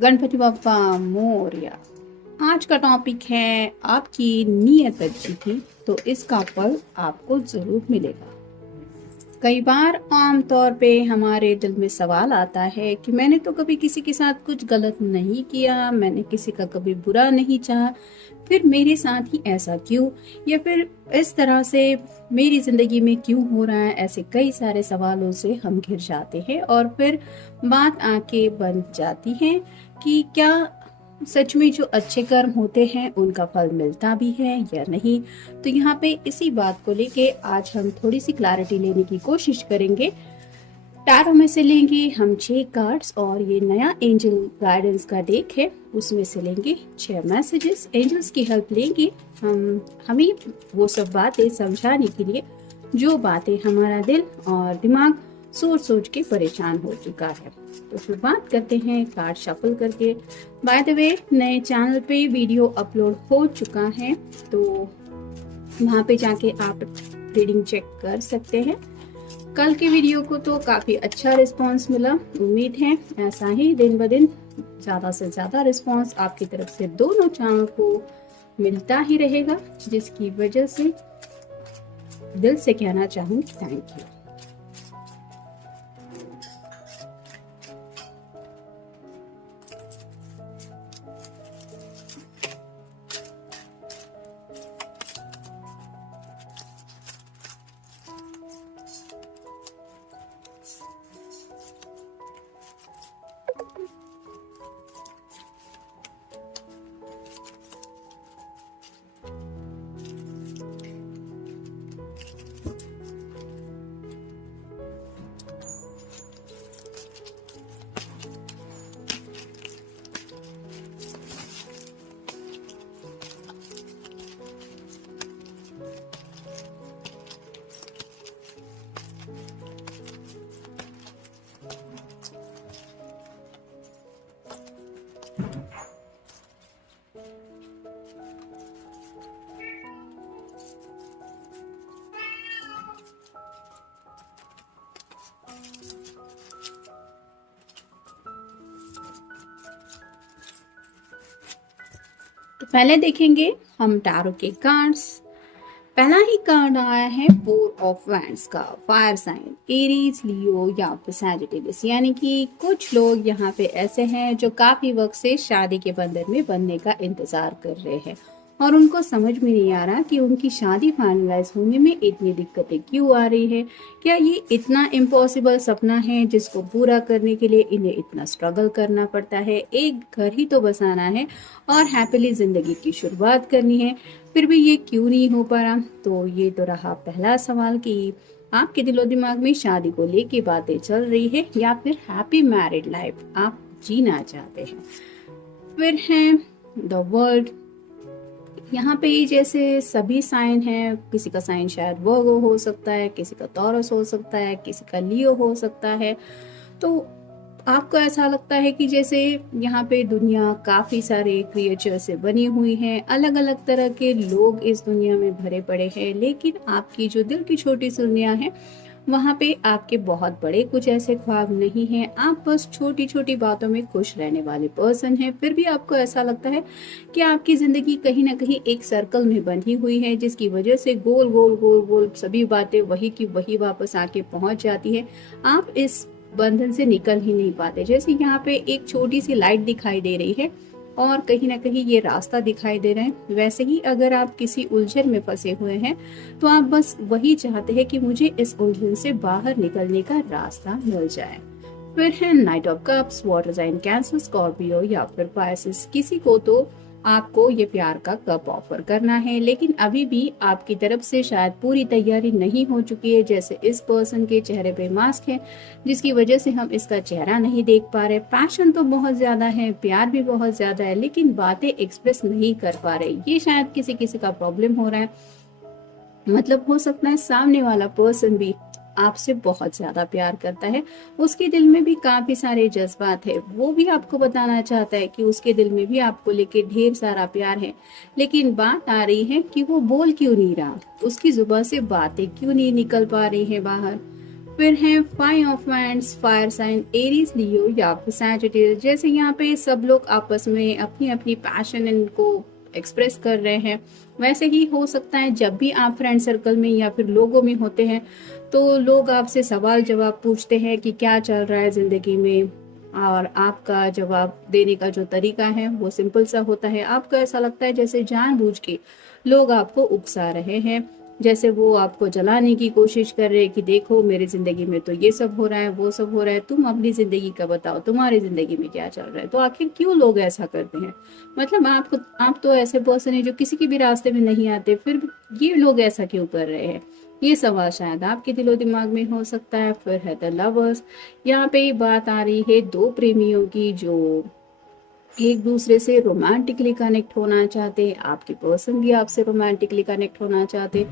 गणपति बप्पा मोरया। आज का टॉपिक है आपकी नीयत अच्छी थी तो इसका फल आपको जरूर मिलेगा। कई बार आम तौर पे हमारे दिल में सवाल आता है कि मैंने तो कभी किसी के साथ कुछ गलत नहीं किया, मैंने किसी का कभी बुरा नहीं चाहा, फिर मेरे साथ ही ऐसा क्यों, या फिर इस तरह से मेरी जिंदगी में क्यों हो रहा है। ऐसे कई सारे सवालों से हम घिर जाते हैं और फिर बात आके बन जाती है कि क्या सच में जो अच्छे कर्म होते हैं उनका फल मिलता भी है या नहीं। तो यहाँ पे इसी बात को लेके आज हम थोड़ी सी क्लैरिटी लेने की कोशिश करेंगे। टैरो में से लेंगे हम 6 कार्ड्स और ये नया एंजल गाइडेंस का डेक है, उसमें से लेंगे 6 मैसेजेस। एंजल्स की हेल्प लेंगे हम हमें वो सब बातें समझाने के लिए जो बातें हमारा दिल और दिमाग सोच सोच के परेशान हो चुका है। तो शुरुआत करते हैं कार्ड शफल करके। बाय द वे, नए चैनल पे वीडियो अपलोड हो चुका है तो वहाँ पे जाके आप रीडिंग चेक कर सकते हैं। कल के वीडियो को तो काफी अच्छा रिस्पांस मिला, उम्मीद है ऐसा ही दिन ब दिन ज्यादा से ज्यादा रिस्पांस आपकी तरफ से दोनों चैनल को मिलता ही रहेगा, जिसकी वजह से दिल से कहना चाहूँ थैंक यू। तो पहले देखेंगे हम टैरो के कार्ड्स। पहला ही कार्ड आया है 4 ऑफ वैंड्स का, फायर साइन, एरीज, लियो या फिर सैजिटेरियस। यानी कि कुछ लोग यहाँ पे ऐसे हैं जो काफी वक्त से शादी के बंधन में बनने का इंतजार कर रहे हैं और उनको समझ में नहीं आ रहा कि उनकी शादी फाइनलाइज होने में इतनी दिक्कतें क्यों आ रही है। क्या ये इतना इम्पॉसिबल सपना है जिसको पूरा करने के लिए इन्हें इतना स्ट्रगल करना पड़ता है। एक घर ही तो बसाना है और हैप्पीली जिंदगी की शुरुआत करनी है, फिर भी ये क्यों नहीं हो पा रहा। तो ये तो रहा पहला सवाल कि आपके दिलो दिमाग में शादी को लेके बातें चल रही है या फिर हैप्पी मैरिड लाइफ आप जीना चाहते हैं। फिर है द वर्ल्ड। यहाँ पे जैसे सभी साइन है, किसी का साइन शायद वर्गो हो सकता है, किसी का टॉरस हो सकता है, किसी का लियो हो सकता है। तो आपको ऐसा लगता है कि जैसे यहाँ पे दुनिया काफी सारे क्रिएचर से बनी हुई है, अलग अलग तरह के लोग इस दुनिया में भरे पड़े हैं, लेकिन आपकी जो दिल की छोटी सी दुनिया है वहाँ पे आपके बहुत बड़े कुछ ऐसे ख्वाब नहीं हैं। आप बस छोटी छोटी बातों में खुश रहने वाले पर्सन हैं। फिर भी आपको ऐसा लगता है कि आपकी जिंदगी कहीं ना कहीं एक सर्कल में बंधी हुई है, जिसकी वजह से गोल गोल गोल गोल सभी बातें वही की वही वापस आके पहुंच जाती है। आप इस बंधन से निकल ही नहीं पाते। जैसे यहाँ पे एक छोटी सी लाइट दिखाई दे रही है और कहीं ना कहीं ये रास्ता दिखाई दे रहा है, वैसे ही अगर आप किसी उलझन में फंसे हुए हैं तो आप बस वही चाहते हैं कि मुझे इस उलझन से बाहर निकलने का रास्ता मिल जाए। फिर है knight of cups, water sign Cancer, Scorpio या फिर पाइसेस। किसी को तो आपको ये प्यार का कप ऑफर करना है, लेकिन अभी भी आपकी तरफ से शायद पूरी तैयारी नहीं हो चुकी है। जैसे इस पर्सन के चेहरे पे मास्क है जिसकी वजह से हम इसका चेहरा नहीं देख पा रहे। पैशन तो बहुत ज्यादा है, प्यार भी बहुत ज्यादा है, लेकिन बातें एक्सप्रेस नहीं कर पा रहे। ये शायद किसी किसी का प्रॉब्लम हो रहा है। मतलब हो सकता है सामने वाला पर्सन भी आपसे बहुत ज्यादा प्यार करता है, उसके दिल में भी काफी सारे जज्बात है, वो भी आपको बताना चाहता है कि उसके दिल में भी आपको लेके ढेर सारा प्यार है। लेकिन बात आ रही है कि वो बोल क्यों नहीं रहा, उसकी जुबान से बातें क्यों नहीं निकल पा रही है बाहर। फिर है 5 of wands, fire sign Aries, Leo या फिर सैजिटेरियस। जैसे यहाँ पे सब लोग आपस में अपनी अपनी पैशन इनको एक्सप्रेस कर रहे हैं, वैसे ही हो सकता है जब भी आप फ्रेंड सर्कल में या फिर लोगों में होते हैं तो लोग आपसे सवाल जवाब पूछते हैं कि क्या चल रहा है ज़िंदगी में, और आपका जवाब देने का जो तरीका है वो सिंपल सा होता है। आपको ऐसा लगता है जैसे जानबूझ के लोग आपको उकसा रहे हैं, जैसे वो आपको जलाने की कोशिश कर रहे हैं कि देखो मेरी जिंदगी में तो ये सब हो रहा है, वो सब हो रहा है, तुम अपनी जिंदगी का बताओ, तुम्हारी जिंदगी में क्या चल रहा है। तो आखिर क्यों लोग ऐसा करते हैं? मतलब आप तो ऐसे पर्सन है जो किसी के भी रास्ते में नहीं आते, फिर भी ये लोग ऐसा क्यों कर रहे हैं? ये सवाल शायद आपके दिलो दिमाग में हो सकता है। फिर है द लवर्स। यहाँ पे बात आ रही है दो प्रेमियों की जो एक दूसरे से रोमांटिकली कनेक्ट होना चाहते, आपके पर्सन भी आपसे रोमांटिकली कनेक्ट होना चाहते।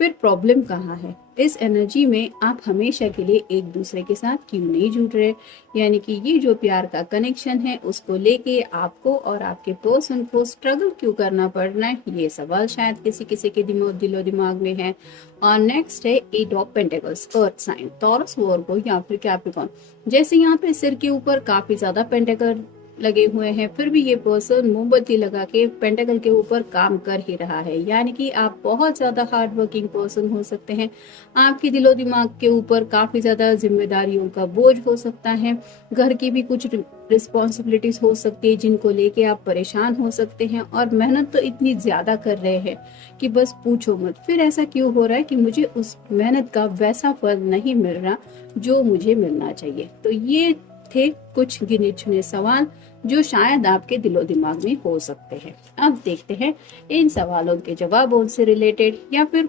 फिर प्रॉब्लम कहाँ है? इस एनर्जी में आप हमेशा के लिए एक दूसरे के साथ क्यों नहीं जुड़ रहे? यानी कि ये जो प्यार का कनेक्शन है उसको लेके आपको और आपके पर्सन को स्ट्रगल क्यों करना पड़ रहा है, ये सवाल शायद किसी किसी के दिलो दिमाग में है। और नेक्स्ट है 8 of pentacles, earth sign, Taurus, Virgo या फिर कैप्रिकॉर्न। जैसे यहाँ पे सिर के ऊपर काफी ज्यादा पेंटिकल लगे हुए हैं, फिर भी ये पर्सन मोमबत्ती लगा के पेंटाकल के ऊपर काम कर ही रहा है। यानी कि आप बहुत ज्यादा हार्ड वर्किंग पर्सन हो सकते हैं। आपके दिलो दिमाग के ऊपर काफी ज्यादा जिम्मेदारियों का बोझ हो सकता है, घर की भी कुछ रिस्पॉन्सिबिलिटीज हो सकती है जिनको लेके आप परेशान हो सकते हैं, और मेहनत तो इतनी ज्यादा कर रहे हैं कि बस पूछो मत। फिर ऐसा क्यों हो रहा है कि मुझे उस मेहनत का वैसा फल नहीं मिल रहा जो मुझे मिलना चाहिए? तो ये थे कुछ गिने चुने सवाल जो शायद आपके दिलो दिमाग में हो सकते हैं। अब देखते हैं इन सवालों के जवाबों से रिलेटेड या फिर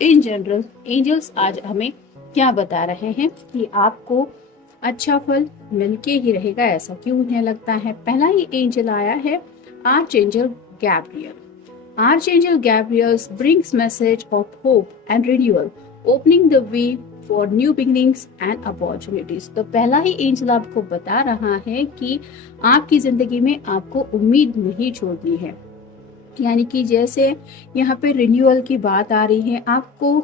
इन जनरल एंजल्स आज हमें क्या बता रहे हैं कि आपको अच्छा फल मिलके ही रहेगा, ऐसा क्यों उन्हें लगता है। पहला ही एंजल आया है आर्चएंजल Gabriel. Archangel Gabriel brings message of hope and renewal, opening the way for new beginnings and opportunities। तो पहला ही एंजल आपको बता रहा है कि आपकी जिंदगी में आपको उम्मीद नहीं छोड़नी है। यानी कि जैसे यहाँ पे रिन्यूअल की बात आ रही है, आपको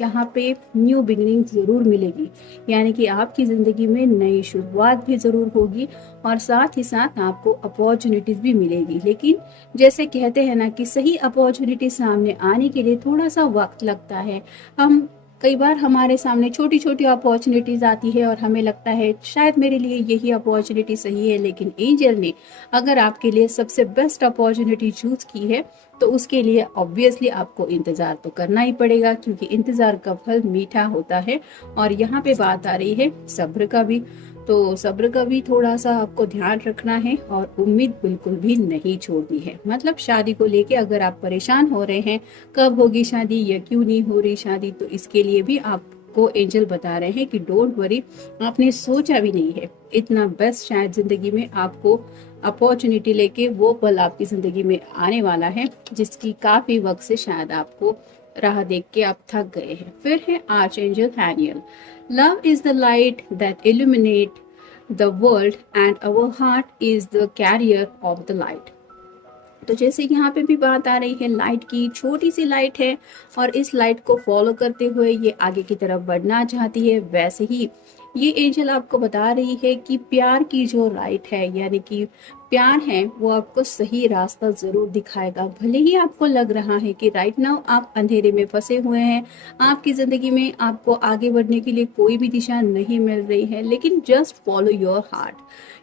यहाँ पे न्यू बिगिनिंग जरूर मिलेगी। यानी कि आपकी जिंदगी में नई शुरुआत भी जरूर होगी और साथ ही साथ आपको अपॉर्चुनिटीज भी मिलेगी। लेकिन जैसे कहते हैं ना कि सही अपॉर्चुनिटी सामने आने के लिए थोड़ा सा वक्त लगता है। हम कई बार हमारे सामने छोटी छोटी अपॉर्चुनिटीज आती है और हमें लगता है शायद मेरे लिए यही अपॉर्चुनिटी सही है, लेकिन एंजल ने अगर आपके लिए सबसे बेस्ट अपॉर्चुनिटी चूज की है तो उसके लिए ऑब्वियसली आपको इंतजार तो करना ही पड़ेगा, क्योंकि इंतजार का फल मीठा होता है। और यहाँ पे बात आ रही है सब्र का भी, तो सब्र का भी थोड़ा सा आपको ध्यान रखना है और उम्मीद बिल्कुल भी नहीं छोड़नी है। मतलब शादी को लेके अगर आप परेशान हो रहे हैं कब होगी शादी या क्यों नहीं हो रही शादी, तो इसके लिए भी आपको एंजल बता रहे हैं कि डोंट वरी, आपने सोचा भी नहीं है इतना बेस्ट शायद जिंदगी में आपको अपॉर्चुनिटी लेके वो पल आपकी जिंदगी में आने वाला है जिसकी काफी वक्त से शायद आपको राह देख के आप थक गए हैं। फिर है archangel Haniel. Love is the light that illuminate the world and our heart is the carrier of the light. तो जैसे यहाँ पे भी बात आ रही है लाइट की, छोटी सी लाइट है और इस लाइट को फॉलो करते हुए ये आगे की तरफ बढ़ना चाहती है। वैसे ही ये एंजल आपको बता रही है कि प्यार की जो लाइट है, यानी कि प्यार है, वो आपको सही रास्ता जरूर दिखाएगा। भले ही आपको लग रहा है कि राइट नाउ आप अंधेरे में फंसे हुए हैं, आपकी जिंदगी में आपको आगे बढ़ने के लिए कोई भी दिशा नहीं मिल रही है, लेकिन जस्ट फॉलो योर हार्ट,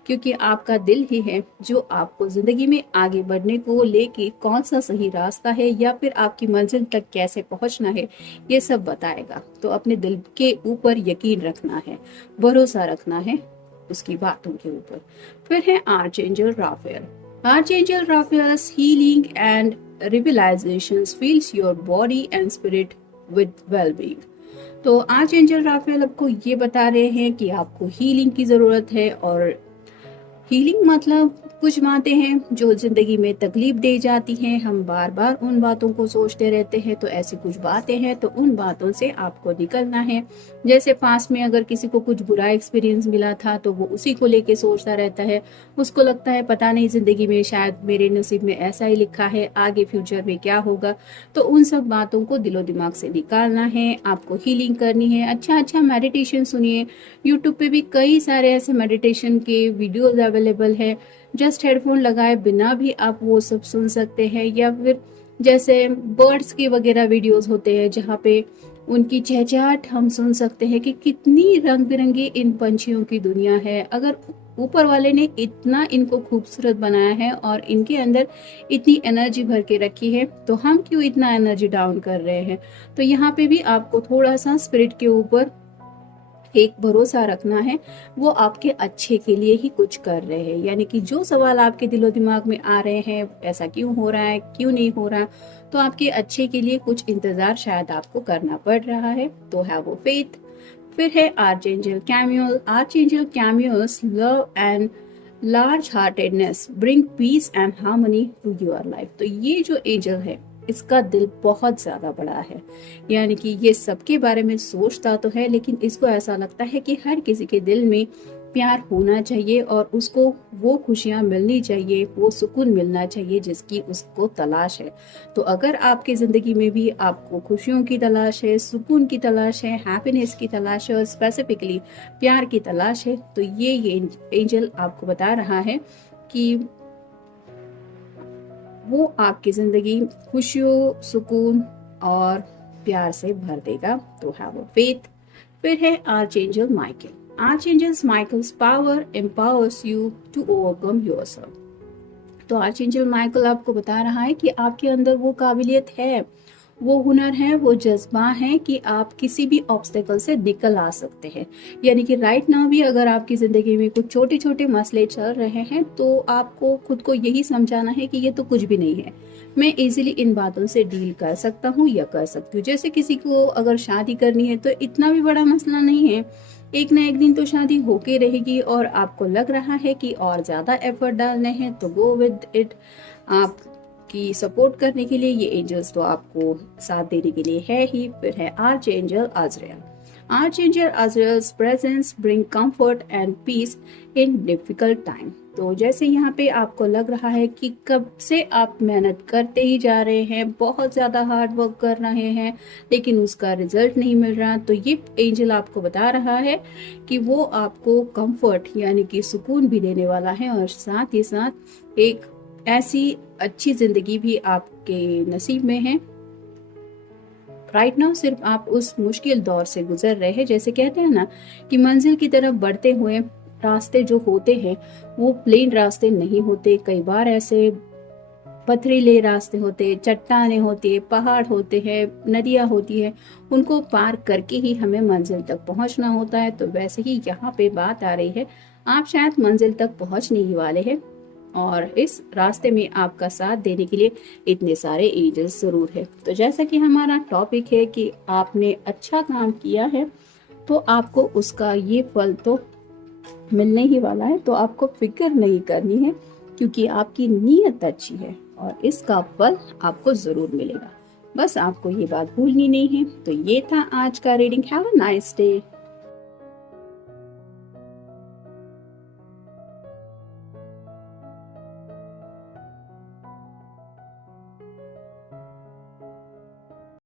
क्योंकि आपका दिल ही है जो आपको जिंदगी में आगे बढ़ने को लेके कौन सा सही रास्ता है या फिर आपकी मंजिल तक कैसे पहुंचना है ये सब बताएगा। तो अपने दिल के ऊपर यकीन रखना है, भरोसा रखना है उसकी बातों के ऊपर। फिर है archangel Raphael. Archangel Raphael's healing and revitalizations fills your body and spirit with wellbeing. तो आर्चएंजल राफेल आपको ये बता रहे हैं कि आपको हीलिंग की जरूरत है और हीलिंग मतलब कुछ बातें हैं जो जिंदगी में तकलीफ दे जाती हैं, हम बार बार उन बातों को सोचते रहते हैं, तो ऐसी कुछ बातें हैं तो उन बातों से आपको निकलना है। जैसे पास्ट में अगर किसी को कुछ बुरा एक्सपीरियंस मिला था तो वो उसी को लेके सोचता रहता है, उसको लगता है पता नहीं जिंदगी में शायद मेरे नसीब में ऐसा ही लिखा है, आगे फ्यूचर में क्या होगा। तो उन सब बातों को दिलो दिमाग से निकालना है, आपको हीलिंग करनी है। अच्छा अच्छा मेडिटेशन सुनिए, यूट्यूब पे भी कई सारे ऐसे मेडिटेशन के वीडियोस अवेलेबल है। जस्ट हेडफोन लगाए बिना भी आप वो सब सुन सकते हैं, या फिर जैसे बर्ड्स की वगैरह वीडियोस होते हैं जहाँ पे उनकी चहचहाट हम सुन सकते हैं कि कितनी रंग बिरंगी इन पंछियों की दुनिया है। अगर ऊपर वाले ने इतना इनको खूबसूरत बनाया है और इनके अंदर इतनी एनर्जी भर के रखी है, तो हम क्यों इतना एनर्जी डाउन कर रहे हैं। तो यहाँ पे भी आपको थोड़ा सा स्पिरिट के ऊपर एक भरोसा रखना है, वो आपके अच्छे के लिए ही कुछ कर रहे हैं। यानी कि जो सवाल आपके दिलो दिमाग में आ रहे हैं, ऐसा क्यों हो रहा है, क्यों नहीं हो रहा, तो आपके अच्छे के लिए कुछ इंतजार शायद आपको करना पड़ रहा है। तो हैव वो फेथ। फिर है archangel Chamuel. Archangel Chamuel's love and large heartedness bring peace and harmony to your life. तो ये जो एंजल है इसका दिल बहुत ज्यादा बड़ा है, यानी कि ये सबके बारे में सोचता तो है, लेकिन इसको ऐसा लगता है कि हर किसी के दिल में प्यार होना चाहिए और उसको वो खुशियां मिलनी चाहिए, वो सुकून मिलना चाहिए जिसकी उसको तलाश है। तो अगर आपकी जिंदगी में भी आपको खुशियों की तलाश है, सुकून की तलाश है, हैप्पीनेस की तलाश है और स्पेसिफिकली प्यार की तलाश है, तो ये एंजल आपको बता रहा है कि वो आपकी जिंदगी खुशियों, सुकून और प्यार से भर देगा। तो हैव अ फेथ। फिर है archangel Michael. Archangel Michael's power empowers you to overcome yourself. तो आर्चेंजल माइकल आपको बता रहा है कि आपके अंदर वो काबिलियत है, वो हुनर है, वो जज्बा है कि आप किसी भी ऑब्स्टेकल से निकल आ सकते हैं। यानी कि राइट नाउ भी अगर आपकी जिंदगी में कुछ छोटे छोटे मसले चल रहे हैं तो आपको खुद को यही समझाना है कि ये तो कुछ भी नहीं है, मैं इजीली इन बातों से डील कर सकता हूँ या कर सकती हूँ। जैसे किसी को अगर शादी करनी है तो इतना भी बड़ा मसला नहीं है, एक ना एक दिन तो शादी होके रहेगी और आपको लग रहा है कि और ज्यादा एफर्ट डालने हैं तो गो विद इट। आप की सपोर्ट करने के लिए ये एंजल्स तो आपको साथ देने के लिए है ही। फिर है archangel Azrael. Archangel Azrael's presence bring comfort and peace in difficult time. तो जैसे यहाँ पे आपको लग रहा है कि कब से आप मेहनत करते ही जा रहे हैं, बहुत ज्यादा हार्ड वर्क कर रहे हैं, लेकिन उसका रिजल्ट नहीं मिल रहा, तो ये एंजल आपको बता रहा है कि वो आपको कंफर्ट यानी कि सुकून भी देने वाला है और साथ ही साथ एक ऐसी अच्छी जिंदगी भी आपके नसीब में है। राइट नाउ सिर्फ आप उस मुश्किल दौर से गुजर रहे हैं। जैसे कहते हैं ना कि मंजिल की तरफ बढ़ते हुए रास्ते जो होते हैं वो प्लेन रास्ते नहीं होते, कई बार ऐसे पथरीले रास्ते होते, चट्टाने होती है, पहाड़ होते हैं, नदियां होती है, उनको पार करके ही हमें मंजिल तक पहुंचना होता है। तो वैसे ही यहाँ पे बात आ रही है, आप शायद मंजिल तक पहुंचने ही वाले हैं और इस रास्ते में आपका साथ देने के लिए इतने सारे एंजल्स जरूर है। तो जैसा कि हमारा टॉपिक है कि आपने अच्छा काम किया है तो आपको उसका ये फल तो मिलने ही वाला है, तो आपको फिक्र नहीं करनी है क्योंकि आपकी नीयत अच्छी है और इसका फल आपको जरूर मिलेगा। बस आपको ये बात भूलनी नहीं है। तो ये था आज का reading. Have a nice day.